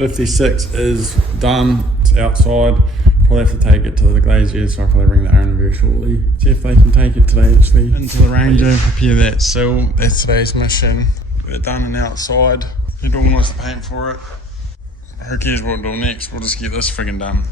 56 is done. It's outside. Probably have to take it to the glaziers, so I'll probably bring the owner very shortly. See if they can take it today actually. Into the Ranger, prepare that sill. That's today's mission. Get it done and outside. Get organised the paint for it. Who cares what we'll do next? We'll just get this friggin' done.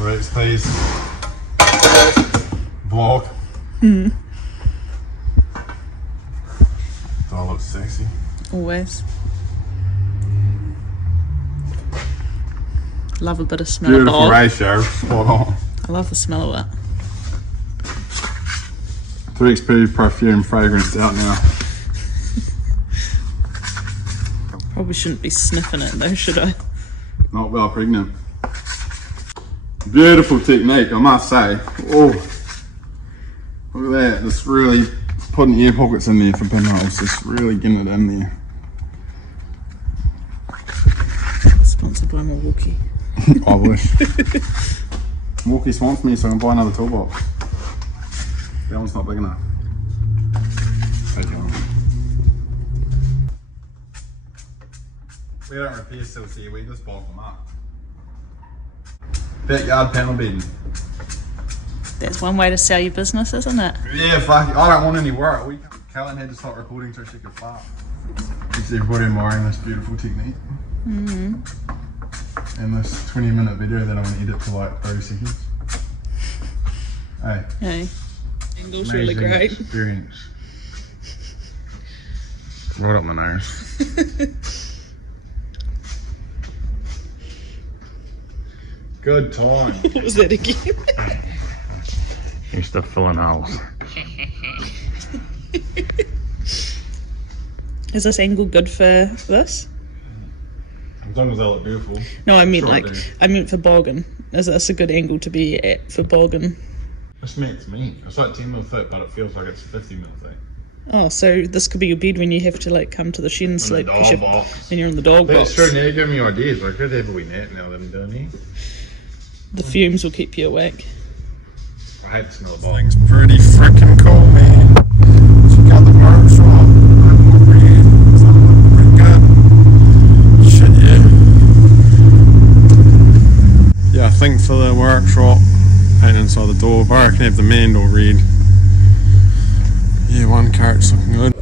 Right, please. Vlog. Do I look sexy? Always. Love a bit of smell Beautiful of ratio, spot on. I love the smell of it. 3XP perfume fragrance out now. Probably shouldn't be sniffing it though, should I? Not well pregnant. Beautiful technique, I must say. Oh, look at that. Just really putting air pockets in there for pinholes. Just really getting it in there. Sponsored by Milwaukee. I wish. Milwaukee sponsors me so I can buy another toolbox. That one's not big enough. We don't repair sills here, we just bulk them up. Backyard panel bedding. That's one way to sell your business, isn't it? Yeah, fuck it. I don't want any work. Kellen had to stop recording so she could fart. Is everybody admiring this beautiful technique? And this 20-minute video that I'm going to edit to like 30 seconds. Hey. Hey. Angle's really great. Experience. Right up my nose. Good time. What was that again? Used to filling holes. Is this angle good for this? As long as they look beautiful. No, I meant Sure I meant for boggin. Is this a good angle to be at for boggin? This makes me. It's like 10 mil thick, but it feels like it's 50 mil thick. Oh, so this could be your bed when you have to like come to the shed and sleep dog box. when you're in the dog That's box. true, now you give me ideas. I could have a wee net now that I'm doing it. The fumes will keep you awake. I hate the smell of things. Pretty freaking cool, man. Check out the workshop. Pretty good. Shit, yeah. Yeah, I think for the workshop, paint inside the door, but I can have the main door red. Yeah, one carrot's looking good.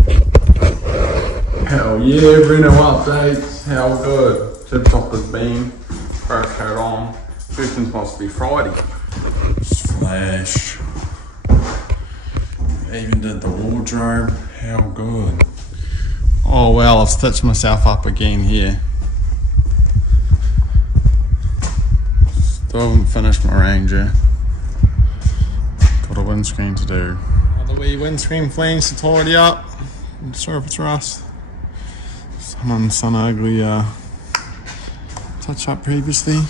Hell yeah, Reno updates. How good. Tip top has been. First coat on. Fifteen's supposed to be Friday. Flash. Even did the wardrobe. How good. Oh well, I've stitched myself up again here. Still haven't finished my Ranger. Got a windscreen to do. The wee windscreen flames to tidy up. Surface rust. Sun ugly touch up previously.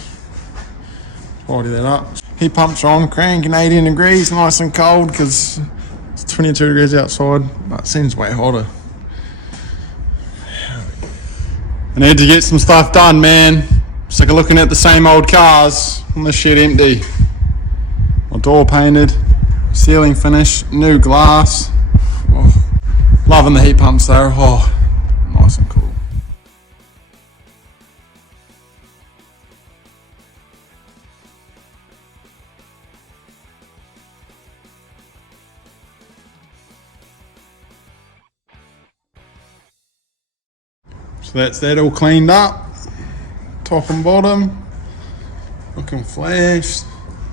Tidy that up. Heat pumps are on, cranking 18 degrees, nice and cold because it's 22 degrees outside, but it seems way hotter. I need to get some stuff done, man. Sick of looking at the same old cars and the shed empty. My door painted, ceiling finish, new glass. Oh, loving the heat pumps there. Oh, nice and cool. So that's that all cleaned up, top and bottom, looking flashed.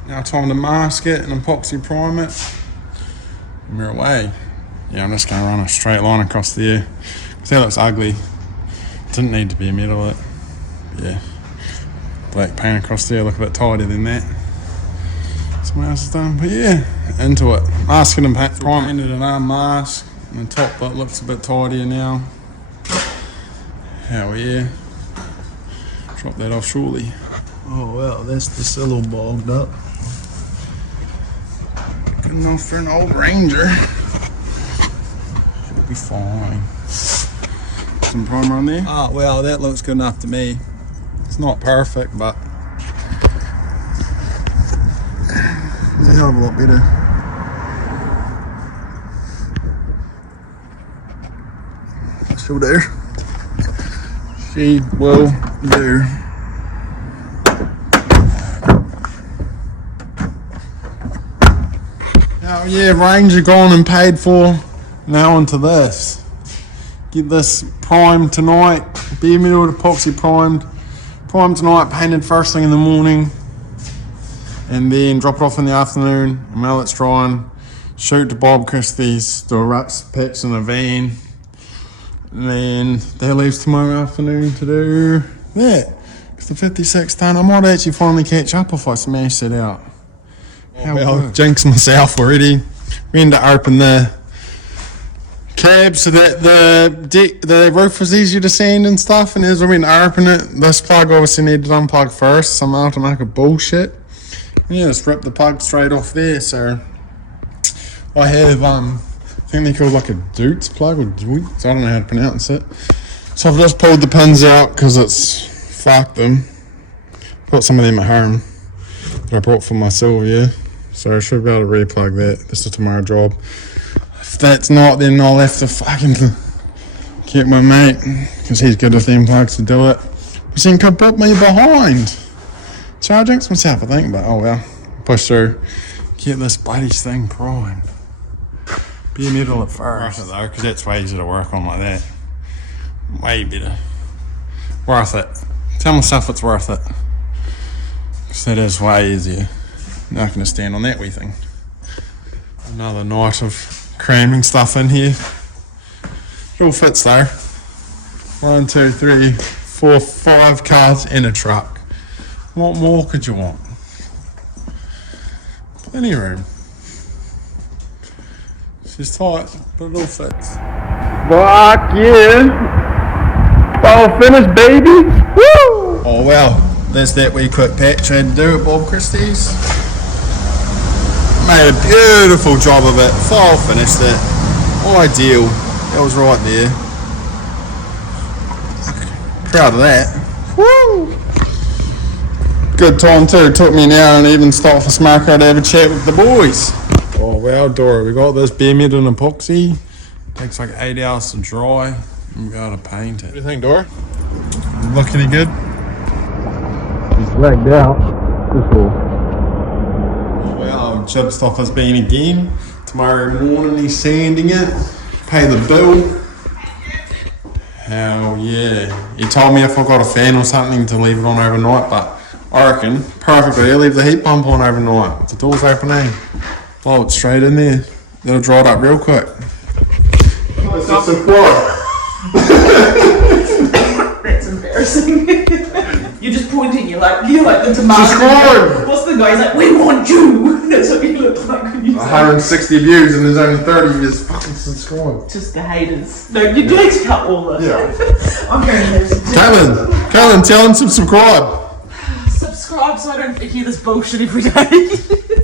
Now time to mask it and epoxy prime it, and we're away. Yeah, I'm just going to run a straight line across there. That looks ugly. Didn't need to be a metal it. Yeah, black paint across there, look a bit tidier than that. Someone else has done, but yeah, into it. Masking and prime, painted an arm mask, and the top bit looks a bit tidier now. Hell yeah. Drop that off shortly. Oh well, that's the Sill all bogged up. Good enough for an old Ranger. Should be fine. Some primer on there? Oh well, that looks good enough to me. It's not perfect, but it's a hell of a lot better. Still there. She will do. Oh yeah, Ranger gone and paid for. Now onto this. Get this primed tonight. Bare metal epoxy primed. Primed tonight, painted first thing in the morning. And then drop it off in the afternoon. And while it's drying, shoot to Bob Christie's, do a rust patch in a van. And then that leaves tomorrow afternoon to do that. It's the 56 ton. I might actually finally catch up if I smash it out. I'll jinx myself already. We end up open the cab so that the roof was easier to sand and stuff. And as we went to open it, this plug obviously needed to unplug first. Some aftermarket bullshit. And yeah, just rip the plug straight off there. So I have I think they call it like a Doots plug or Doots. I don't know how to pronounce it. So I've just pulled the pins out because it's fucked them. Put some of them at home that I brought for my Sill, yeah. So I should be able to replug that. This is tomorrow job. If that's not, then I'll have to fucking get my mate because he's good with them plugs to do it. But he could put me behind. So I jinxed myself, I think, but oh well. Push through. Get this bloody thing primed. Be a metal at first. Worth it though, because that's way easier to work on like that. Way better. Worth it. Tell myself it's worth it. Because that is way easier. Not going to stand on that wee thing. Another night of cramming stuff in here. It all fits though. 1, 2, 3, 4, 5 cars in a truck. What more could you want? Plenty of room. She's tight, but it all fits. Fuck yeah! Ball finish, baby! Woo! Oh well, there's that wee quick patch I had to do at Bob Christie's. Made a beautiful job of it. Full finished it. Ideal. That was right there. Proud of that. Woo! Good time too. It took me an hour and even stopped for Smoko to have a chat with the boys. Oh well, Dora, we got this bare metal and epoxy. Takes like 8 hours to dry. And we gotta paint it. What do you think, Dora? Look any good? He's lagged out. That's all. Well, Chip's off has been again. Tomorrow morning he's sanding it. Pay the bill. Hell yeah. He told me if I got a fan or something to leave it on overnight, but I reckon perfectly. I'll leave the heat pump on overnight. With the doors opening. Blow it straight in there. It'll dry it up real quick. It's just a quad. That's embarrassing. You're just pointing, you're like the tomato. Subscribe! What's the guy? He's like, we want you! That's what you look like when you say 160 views and there's only 30 views. Fucking subscribe. just the haters. No, you do need to cut all this. Yeah. I'm going to have some Caitlin, tell him to subscribe. subscribe so I don't hear this bullshit every day.